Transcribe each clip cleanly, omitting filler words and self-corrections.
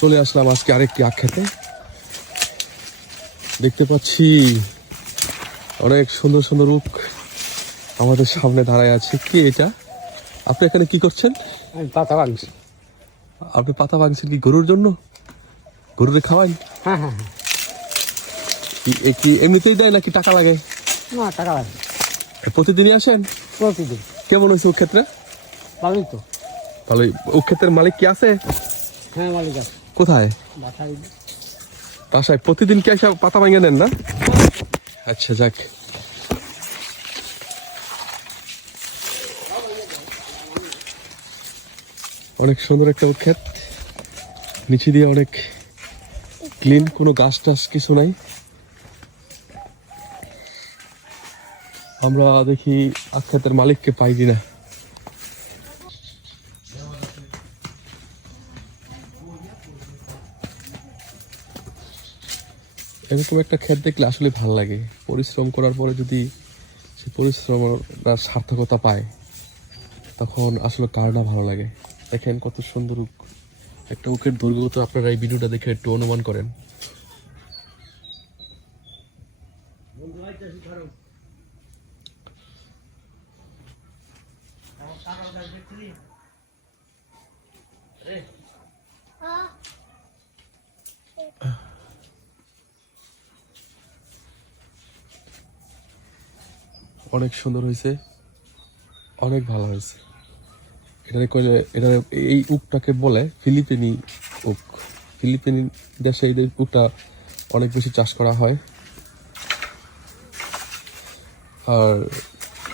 চলে আসলাম আজকে আরেকটি আখ খেতে। দেখতে পাচ্ছি অনেক সুন্দর সুন্দর উখ আমাদের সামনে দাঁড়ায় আছে। কি এটা? আপনি এখানে কি করছেন? আমি পাতা ভাঙছি। আপনি পাতা ভাঙছেন কি গরুর জন্য? গরুরে খাওয়ান? হ্যাঁ হ্যাঁ হ্যাঁ। কি এমনিতেই দেয় নাকি টাকা লাগে? না, টাকা লাগে। প্রতিদিনই আসেন? প্রতিদিন। কেমন হয়েছে উখ ক্ষেত্রে? ভালোই তো। ভালোই। উখ ক্ষেত্রের মালিক কি আছে? হ্যাঁ, মালিক আছে। কোথায়? বাসায়। বাসায়। প্রতিদিন কি এসে পাতা ভাঙে নেন না? আচ্ছা, যাক। অনেক সুন্দর একটা উখ ক্ষেত, নিচে দিয়ে অনেক ক্লিন, কোনো গাছ টাছ কিছু নাই। আমরা দেখি আখ ক্ষেতের মালিককে পাই কিনা। এরকম একটা ক্ষেত দেখলে আসলে ভালো লাগে। পরিশ্রম করার পরে যদি সে পরিশ্রমের সার্থকতা পায়, তখন আসলে কার না ভালো লাগে। দেখেন কত সুন্দর উখ। একটা উখের দৈর্ঘ্য তো আপনারা এই ভিডিওটা দেখে একটু অনুমান করেন। অনেক সুন্দর হয়েছে, অনেক ভালো হয়েছে। এটা এই উকটাকে বলে ফিলিপিনি উক। ফিলিপিনি দেশে এই উকটা অনেক বেশি চাষ করা হয়। আর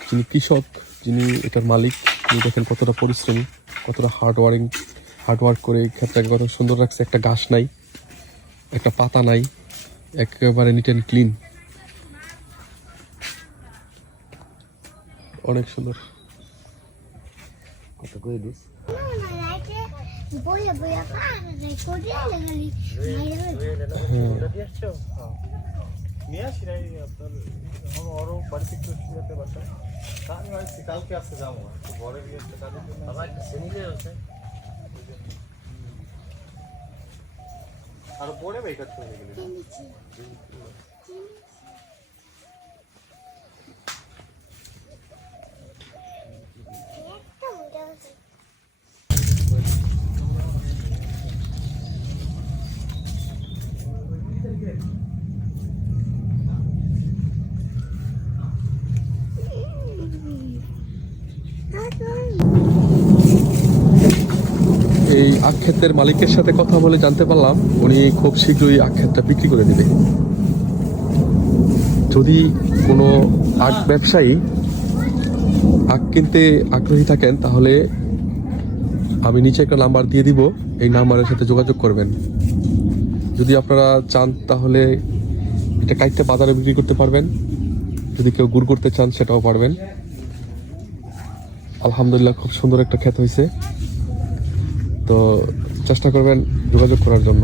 যিনি কৃষক, যিনি এটার মালিক, তিনি দেখেন কতটা পরিশ্রমী, কতটা হার্ডওয়ার্ক করে এই ক্ষেতটাকে কত সুন্দর রাখছে। একটা ঘাস নাই, একটা পাতা নাই, একেবারে নিট অ্যান্ড ক্লিন। অনেক সুন্দর। কত করে দিস? আরো পড়ে বেকার চলে গেলি। এই আখ ক্ষেতের মালিকের সাথে কথা বলে জানতে পারলাম উনি খুব শীঘ্রই আখ ক্ষেতটা বিক্রি করে দিবে। যদি কোনো আখ ব্যবসায়ী আখ কিনতে আগ্রহী থাকেন, তাহলে আমি নিচে একটা নাম্বার দিয়ে দিব, এই নাম্বারের সাথে যোগাযোগ করবেন। যদি আপনারা চান তাহলে এটা কাইটটা বাজারে বিক্রি করতে পারবেন। যদি কেউ গুড় করতে চান সেটাও পারবেন। আলহামদুলিল্লাহ, খুব সুন্দর একটা ক্ষেত হয়েছে। তো চেষ্টা করবেন যোগাযোগ করার জন্য।